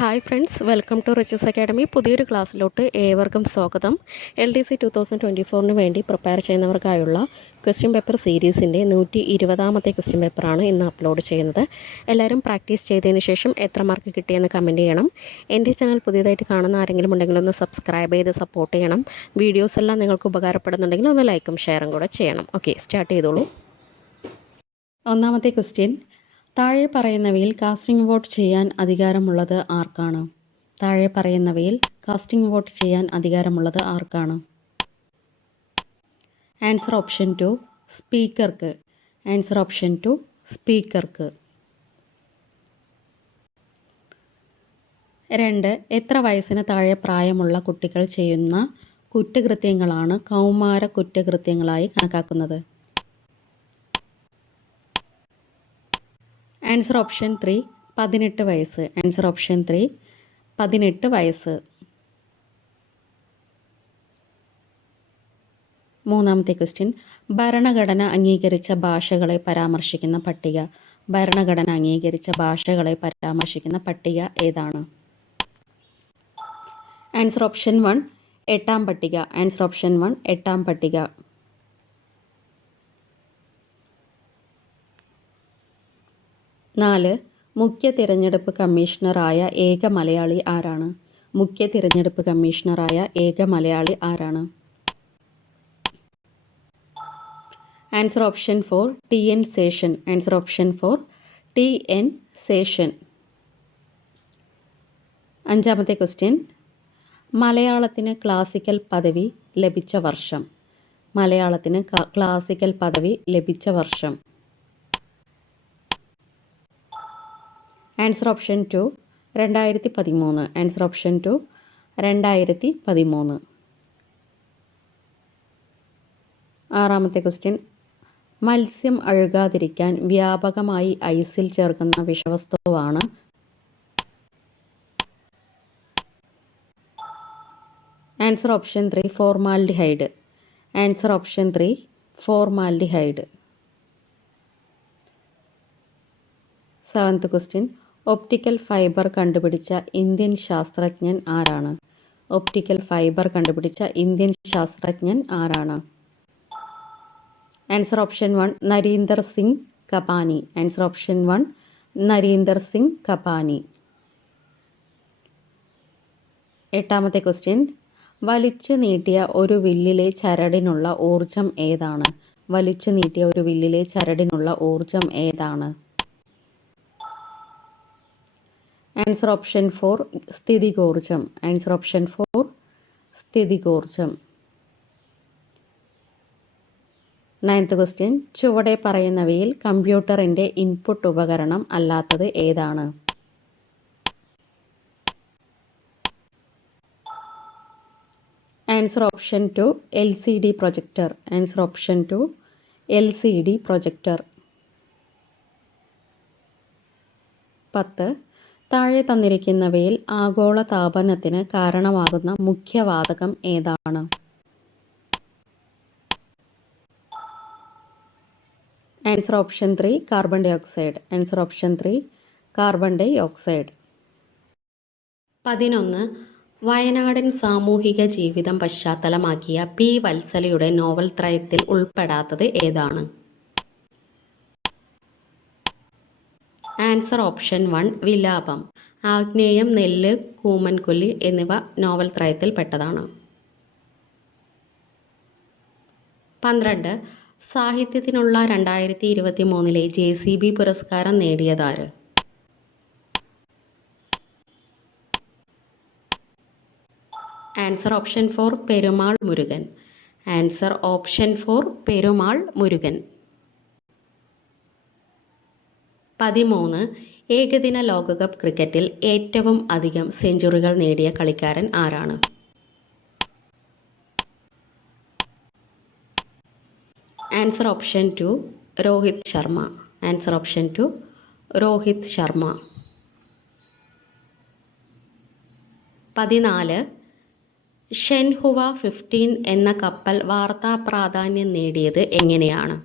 Hi friends, welcome to Riches Academy. പുതിയൊരു ക്ലാസ്സിലോട്ട് ഏവർക്കും സ്വാഗതം. LDC 2024 വേണ്ടി പ്രിപ്പയർ ചെയ്യുന്നവർക്കായുള്ള ക്വസ്റ്റ്യൻ പേപ്പർ സീരീസിൻ്റെ 120ാമത്തെ ക്വസ്റ്റ്യൻ പേപ്പറാണ് ഇന്ന് അപ്ലോഡ് ചെയ്യുന്നത്. എല്ലാവരും പ്രാക്ടീസ് ചെയ്തതിന് ശേഷം എത്ര മാർക്ക് കിട്ടിയെന്ന് കമൻറ്റ് ചെയ്യണം. എൻ്റെ ചാനൽ പുതിയതായിട്ട് കാണുന്ന ആരെങ്കിലും ഉണ്ടെങ്കിൽ ഒന്ന് സബ്സ്ക്രൈബ് ചെയ്ത് സപ്പോർട്ട് ചെയ്യണം. വീഡിയോസ് എല്ലാം നിങ്ങൾക്ക് ഉപകാരപ്പെടുന്നുണ്ടെങ്കിൽ ഒന്ന് ലൈക്കും ഷെയറും കൂടെ ചെയ്യണം. ഓക്കെ, സ്റ്റാർട്ട് ചെയ്തോളൂ. ഒന്നാമത്തെ ക്വസ്റ്റ്യൻ, താഴെ പറയുന്നവയിൽ കാസ്റ്റിംഗ് വോട്ട് ചെയ്യാൻ അധികാരമുള്ളത് ആർക്കാണ്? താഴെ പറയുന്നവയിൽ കാസ്റ്റിംഗ് വോട്ട് ചെയ്യാൻ അധികാരമുള്ളത് ആർക്കാണ്? ആൻസർ ഓപ്ഷൻ 2 സ്പീക്കർക്ക്. ആൻസർ ഓപ്ഷൻ 2 സ്പീക്കർക്ക്. 2. എത്ര വയസ്സിന് താഴെ പ്രായമുള്ള കുട്ടികൾ ചെയ്യുന്ന കുറ്റകൃത്യങ്ങളാണ് കൗമാര കുറ്റകൃത്യങ്ങളായി കണക്കാക്കുന്നത്? ആൻസർ ഓപ്ഷൻ 3 18 വയസ്സ്. ആൻസർ ഓപ്ഷൻ 3 18 വയസ്സ്. മൂന്നാമത്തെ ക്വസ്റ്റ്യൻ, ഭരണഘടന അംഗീകരിച്ച ഭാഷകളെ പരാമർശിക്കുന്ന പട്ടിക. ഭരണഘടന അംഗീകരിച്ച ഭാഷകളെ പരാമർശിക്കുന്ന പട്ടിക ഏതാണ്? ആൻസർ ഓപ്ഷൻ 1 8ാം പട്ടിക. ആൻസർ ഓപ്ഷൻ 1 8ാം പട്ടിക. 4. മുഖ്യ തിരഞ്ഞെടുപ്പ് കമ്മീഷണറായ ഏക മലയാളി ആരാണ്? മുഖ്യ തിരഞ്ഞെടുപ്പ് കമ്മീഷണറായ ഏക മലയാളി ആരാണ്? Answer option 4 TN Seshan. Answer option 4 TN Seshan. 5ാമത്തെ ക്വസ്റ്റ്യൻ, മലയാളത്തിന് ക്ലാസിക്കൽ പദവി ലഭിച്ച വർഷം. മലയാളത്തിന് ക്ലാസിക്കൽ പദവി ലഭിച്ച വർഷം. Answer option 2 2013. Answer option 2 2013. 6ാമത്തെ ക്വസ്റ്റ്യൻ, മത്സ്യം അഴുകാതിരിക്കാൻ വ്യാപകമായി ഐസിൽ ചേർക്കുന്ന വിഷവസ്തുവാണ്? Answer option 3 formaldehyde. Answer option 3 formaldehyde. 7th question, optical fibre കണ്ടുപിടിച്ച ഇന്ത്യൻ ശാസ്ത്രജ്ഞൻ ആരാണ്? ഒപ്റ്റിക്കൽ ഫൈബർ കണ്ടുപിടിച്ച ഇന്ത്യൻ ശാസ്ത്രജ്ഞൻ ആരാണ്? Answer option 1 Narinder Singh Kapany. Answer option 1 Narinder Singh Kapany. 8ാമത്തെ ക്വസ്റ്റ്യൻ, വലിച്ചു നീട്ടിയ ഒരു വില്ലിലെ ചരടിനുള്ള ഊർജം ഏതാണ്? വലിച്ചു നീട്ടിയ ഒരു വില്ലിലെ ചരടിനുള്ള ഊർജം ഏതാണ്? ആൻസർ ഓപ്ഷൻ 4 സ്ഥിതികോർജം. ആൻസർ ഓപ്ഷൻ 4 സ്ഥിതികോർജം. 9th ക്വസ്റ്റ്യൻ, ചുവടെ പറയുന്നവയിൽ കമ്പ്യൂട്ടറിൻ്റെ ഇൻപുട്ട് ഉപകരണം അല്ലാത്തത് ഏതാണ്? Answer option 2 LCD projector. Answer option 2 LCD projector. 10. താഴെ തന്നിരിക്കുന്നവയിൽ ആഗോള താപനത്തിന് കാരണമാകുന്ന മുഖ്യവാതകം ഏതാണ്? Answer option 3 carbon dioxide. Answer option 3 carbon dioxide. 11. വയനാടൻ സാമൂഹിക ജീവിതം പശ്ചാത്തലമാക്കിയ P. വത്സലയുടെ നോവൽ ത്രയത്തിൽ ഉൾപ്പെടാത്തത് ഏതാണ്? ആൻസർ ഓപ്ഷൻ 1 വിലാപം. ആഗ്നേയം, നെല്ല്, കൂമൻകൊല്ലി എന്നിവ നോവൽ ത്രയത്തിൽ പെട്ടതാണ്. 12. സാഹിത്യത്തിനുള്ള 2023 JCB പുരസ്കാരം നേടിയതാര്? Answer option 4 Perumal Murugan. Answer option 4 Perumal Murugan. 13. ഏകദിന ലോകകപ്പ് ക്രിക്കറ്റിൽ ഏറ്റവും അധികം സെഞ്ചുറികൾ നേടിയ കളിക്കാരൻ ആരാണ്? Answer option 2 Rohit Sharma. Answer option 2 Rohit Sharma. 14. Zhenhua 15 എന്ന കപ്പൽ വാർത്താ പ്രാധാന്യം നേടിയത് എങ്ങനെയാണ്?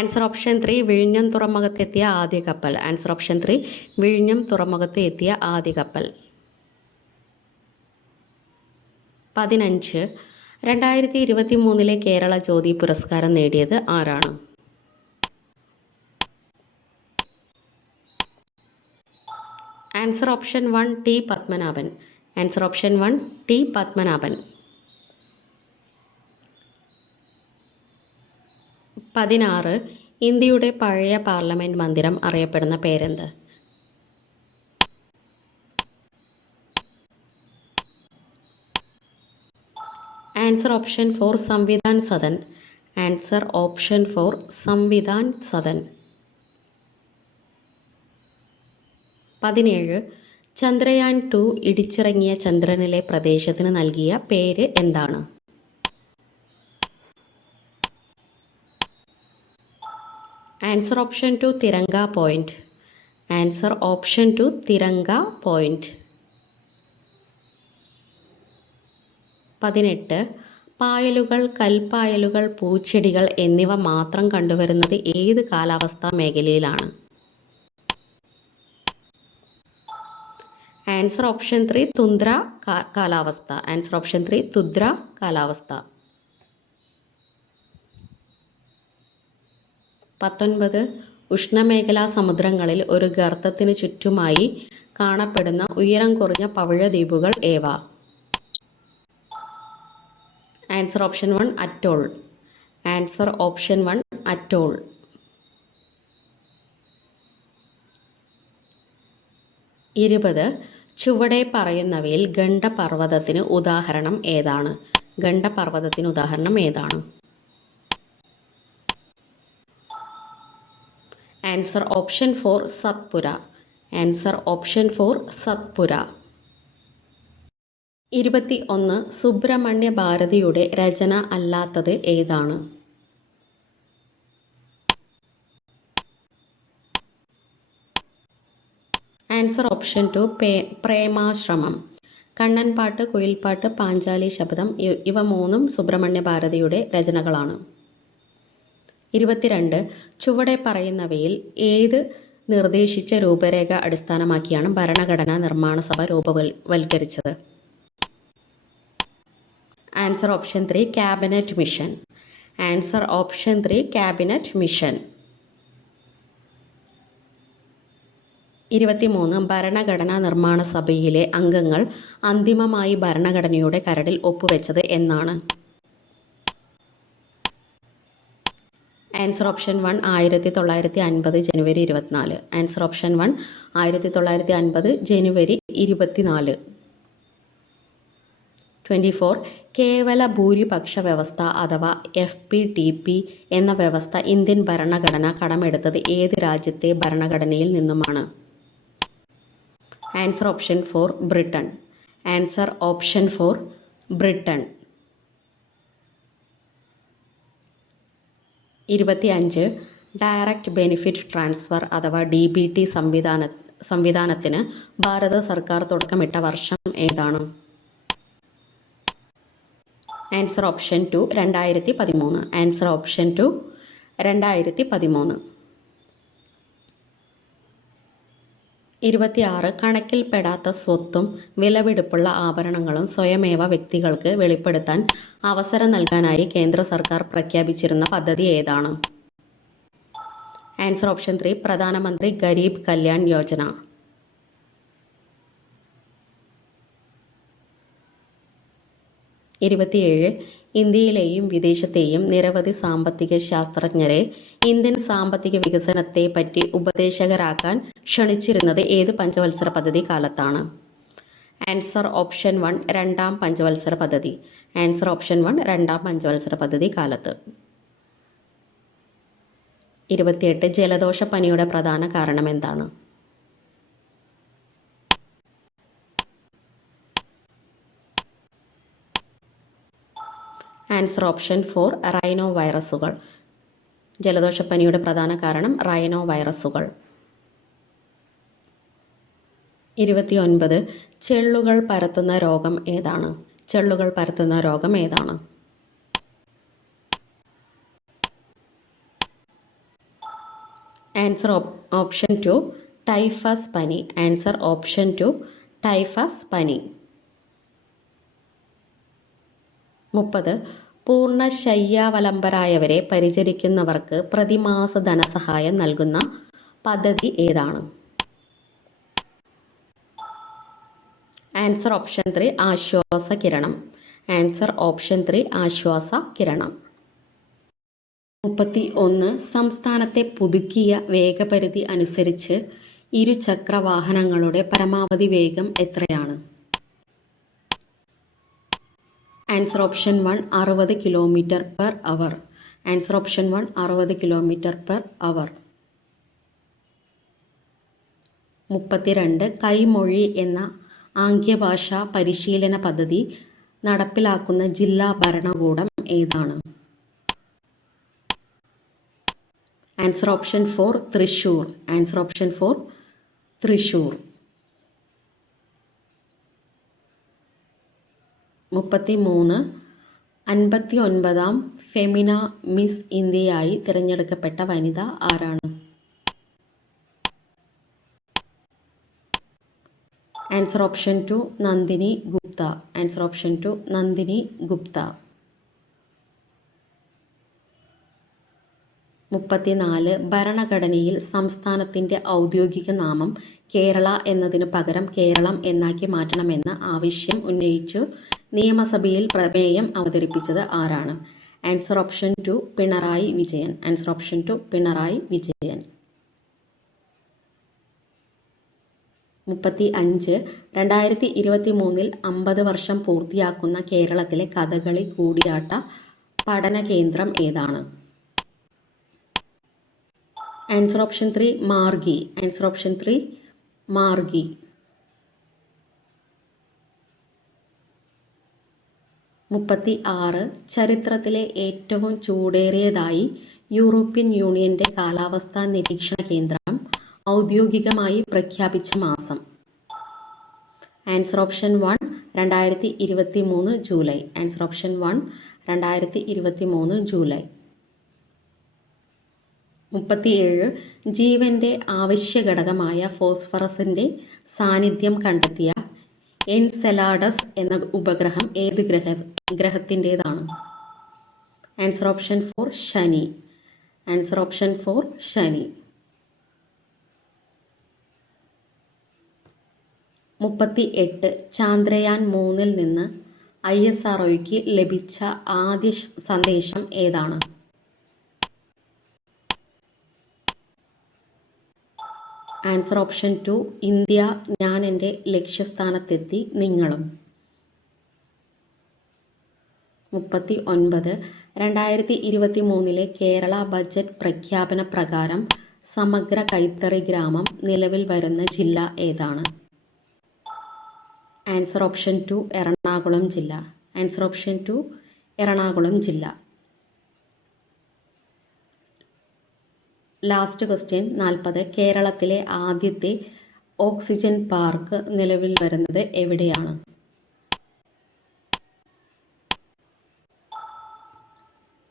ആൻസർ ഓപ്ഷൻ 3 വിഴിഞ്ഞം തുറമുഖത്തെത്തിയ ആദ്യ കപ്പൽ. ആൻസർ ഓപ്ഷൻ 3 വിഴിഞ്ഞം തുറമുഖത്ത് എത്തിയ ആദ്യ കപ്പൽ. 15 2023 കേരള ജ്യോതി പുരസ്കാരം നേടിയത് ആരാണ്? Answer option 1 T Padmanabhan. Answer option 1 T Padmanabhan. 16 ഇന്ത്യയുടെ പഴയ പാർലമെന്റ് മന്ദിരം അറിയപ്പെടുന്ന പേരെന്ത്? Answer option 4 Samvidhan Sadan. Answer option 4 Samvidhan Sadan. 17 Chandrayaan 2 ഇടിച്ചിറങ്ങിയ ചന്ദ്രനിലെ പ്രദേശത്തിന് നൽകിയ പേര് എന്താണ്? Answer option 2 Tiranga point. Answer option 2 Tiranga point. 18 പായലുകൾ, കൽപ്പായലുകൾ, പൂച്ചെടികൾ എന്നിവ മാത്രം കണ്ടുവരുന്നത് ഏത് കാലാവസ്ഥാ മേഖലയിലാണ്? ആൻസർ ഓപ്ഷൻ 3 തുന്ദ്ര കാലാവസ്ഥ. ആൻസർ ഓപ്ഷൻ 3 തുന്ദ്ര കാലാവസ്ഥ. 19 ഉഷ്ണമേഖലാ സമുദ്രങ്ങളിൽ ഒരു ഗർത്തത്തിന് ചുറ്റുമായി കാണപ്പെടുന്ന ഉയരം കുറഞ്ഞ പവിഴദ്വീപുകൾ ഏവ? Answer option 1 atoll. Answer option 1 atoll. 20 ചുവടെ പറയുന്നവയിൽ ഗണ്ഡപർവ്വതത്തിന് ഉദാഹരണം ഏതാണ്? ഗണ്ഡപർവ്വതത്തിന് ഉദാഹരണം ഏതാണ്? Answer option 4 Satpura. Answer option 4 Satpura. 21 Subramania ഭാരതിയുടെ രചന അല്ലാത്തത് ഏതാണ്? Answer option 2 Premashramam. കണ്ണൻപാട്ട്, കുയിൽപ്പാട്ട്, പാഞ്ചാലി ശപഥം ഇവ മൂന്നും സുബ്രഹ്മണ്യ ഭാരതിയുടെ രചനകളാണ്. 22 ചുവടെ പറയുന്നവയിൽ ഏത് നിർദ്ദേശിച്ച രൂപരേഖ അടിസ്ഥാനമാക്കിയാണ് ഭരണഘടനാ നിർമ്മാണ സഭ രൂപവൽക്കരിച്ചത്? Answer option 3 cabinet mission. Answer option 3 cabinet mission. 23 ഭരണഘടനാ നിർമ്മാണ സഭയിലെ അംഗങ്ങൾ അന്തിമമായി ഭരണഘടനയുടെ കരടിൽ ഒപ്പുവെച്ചത് എന്നാണ്? ആൻസർ ഓപ്ഷൻ 1 1950 ജനുവരി 24. ആൻസർ ഓപ്ഷൻ 1 1950 ജനുവരി 24. 24 കേവല ഭൂരിപക്ഷ വ്യവസ്ഥ അഥവാ FPTP എന്ന വ്യവസ്ഥ ഇന്ത്യൻ ഭരണഘടന കടമെടുത്തത് ഏത് രാജ്യത്തെ ഭരണഘടനയിൽ നിന്നുമാണ്? Answer option 4 Britain. Answer option 4 Britain. 25 direct benefit transfer അഥവാ DBT സംവിധാനത്തിന് ഭാരത സർക്കാർ തുടക്കമിട്ട വർഷം ഏതാണ്? Answer option 2 2013. Answer option 2 2013. 26 കണക്കിൽപ്പെടാത്ത സ്വത്തും വിലപിടിപ്പുള്ള ആഭരണങ്ങളും സ്വയമേവ വ്യക്തികൾക്ക് വെളിപ്പെടുത്താൻ അവസരം നൽകാനായി കേന്ദ്ര സർക്കാർ പ്രഖ്യാപിച്ചിരുന്ന പദ്ധതി ഏതാണ്? ആൻസർ ഓപ്ഷൻ 3 പ്രധാനമന്ത്രി ഗരീബ് കല്യാൺ യോജന. 27 ഇന്ത്യയിലെയും വിദേശത്തെയും നിരവധി സാമ്പത്തിക ശാസ്ത്രജ്ഞരെ ഇന്ത്യൻ സാമ്പത്തിക വികസനത്തെ പറ്റി ഉപദേശകരാക്കാൻ ക്ഷണിച്ചിരുന്നത് ഏത് പഞ്ചവത്സര പദ്ധതി കാലത്താണ്? ആൻസർ ഓപ്ഷൻ 1 രണ്ടാം പഞ്ചവത്സര പദ്ധതി. ആൻസർ ഓപ്ഷൻ 1 രണ്ടാം പഞ്ചവത്സര പദ്ധതി കാലത്ത്. 28 ജലദോഷപ്പനിയുടെ പ്രധാന കാരണം എന്താണ്? ആൻസർ ഓപ്ഷൻ 4 റൈനോ വൈറസുകൾ. ജലദോഷപ്പനിയുടെ പ്രധാന കാരണം റൈനോ വൈറസുകൾ. 29 ചെള്ളുകൾ പരത്തുന്ന രോഗം ഏതാണ്? ചെള്ളുകൾ പരത്തുന്ന രോഗം ഏതാണ്? ആൻസർ ഓപ്ഷൻ 2 ടൈഫസ് പനി. ആൻസർ ഓപ്ഷൻ 2 ടൈഫസ് പനി. 30 പൂർണ്ണശയ്യാവലംബരായവരെ പരിചരിക്കുന്നവർക്ക് പ്രതിമാസ ധനസഹായം നൽകുന്ന പദ്ധതി ഏതാണ്? ആൻസർ ഓപ്ഷൻ 3 ആശ്വാസ കിരണം. ആൻസർ ഓപ്ഷൻ 3 ആശ്വാസ കിരണം. 31 സംസ്ഥാനത്തെ പുതുക്കിയ വേഗപരിധി അനുസരിച്ച് ഇരുചക്ര വാഹനങ്ങളുടെ പരമാവധി വേഗം എത്രയാണ്? Answer option 1 60 km/h. Answer option 1 60 km/h. 32 കൈമൊഴി എന്ന ആംഗ്യഭാഷാ പരിശീലന പദ്ധതി നടപ്പിലാക്കുന്ന ജില്ലാ ഭരണകൂടം ഏതാണ്? Answer option 4 Thrissur. Answer option 4 Thrissur. 33 59ാം ഫെമിന മിസ് ഇന്ത്യയായി തിരഞ്ഞെടുക്കപ്പെട്ട വനിത ആരാണ്? Answer option 2 Nandini Gupta. Answer option 2 Nandini Gupta. 34 ഭരണഘടനയിൽ സംസ്ഥാനത്തിൻ്റെ ഔദ്യോഗിക നാമം കേരള എന്നതിനു പകരം കേരളം എന്നാക്കി മാറ്റണമെന്ന ആവശ്യം ഉന്നയിച്ചു നിയമസഭയിൽ പ്രമേയം അവതരിപ്പിച്ചത് ആരാണ്? Answer option 2 Pinarayi Vijayan. Answer option 2 Pinarayi Vijayan. 35 2023 50 വർഷം പൂർത്തിയാക്കുന്ന കേരളത്തിലെ കഥകളി കൂടിയാട്ട പഠന കേന്ദ്രം ഏതാണ്? Answer option 3 Margi. Answer option 3 Margi. 36 ചരിത്രത്തിലെ ഏറ്റവും ചൂടേറിയതായി യൂറോപ്യൻ യൂണിയന്റെ കാലാവസ്ഥാ നിരീക്ഷണ കേന്ദ്രം ഔദ്യോഗികമായി പ്രഖ്യാപിച്ച മാസം? Answer option 1 2023 July. Answer option 1 2023 July. 37 ജീവന്റെ അവശ്യ ഘടകമായ ഫോസ്ഫറസിന്റെ സാന്നിധ്യം കണ്ടെത്തിയ എൻസെലാഡസ് എന്ന ഉപഗ്രഹം ഏത് ഗ്രഹത്തിൻ്റെതാണ്? ആൻസർ ഓപ്ഷൻ 4 ശനി. ആൻസർ ഓപ്ഷൻ 4 ശനി. 38 ചാന്ദ്രയാൻ 3-ൽ നിന്ന് ISROയ്ക്ക് ലഭിച്ച ആദ്യ സന്ദേശം ഏതാണ്? ആൻസർ ഓപ്ഷൻ 2 ഇന്ത്യ ഞാൻ എൻ്റെ ലക്ഷ്യസ്ഥാനത്തെത്തി നിങ്ങളും. 39 2023 കേരള ബജറ്റ് പ്രഖ്യാപന പ്രകാരം സമഗ്ര കൈത്തറി ഗ്രാമം നിലവിൽ വരുന്ന ജില്ല ഏതാണ്? ആൻസർ ഓപ്ഷൻ 2 എറണാകുളം ജില്ല. ആൻസർ ഓപ്ഷൻ 2 എറണാകുളം ജില്ല. ലാസ്റ്റ് ക്വസ്റ്റ്യൻ 40 കേരളത്തിലെ ആദ്യത്തെ ഓക്സിജൻ പാർക്ക് നിലവിൽ വരുന്നത് എവിടെയാണ്?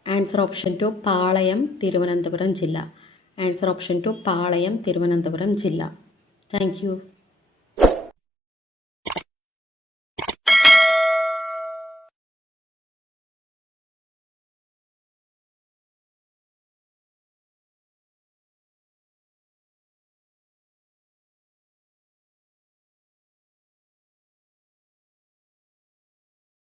ആൻസർ ഓപ്ഷൻ 2 പാളയം തിരുവനന്തപുരം ജില്ല. ആൻസർ ഓപ്ഷൻ 2 പാളയം തിരുവനന്തപുരം ജില്ല. Thank you.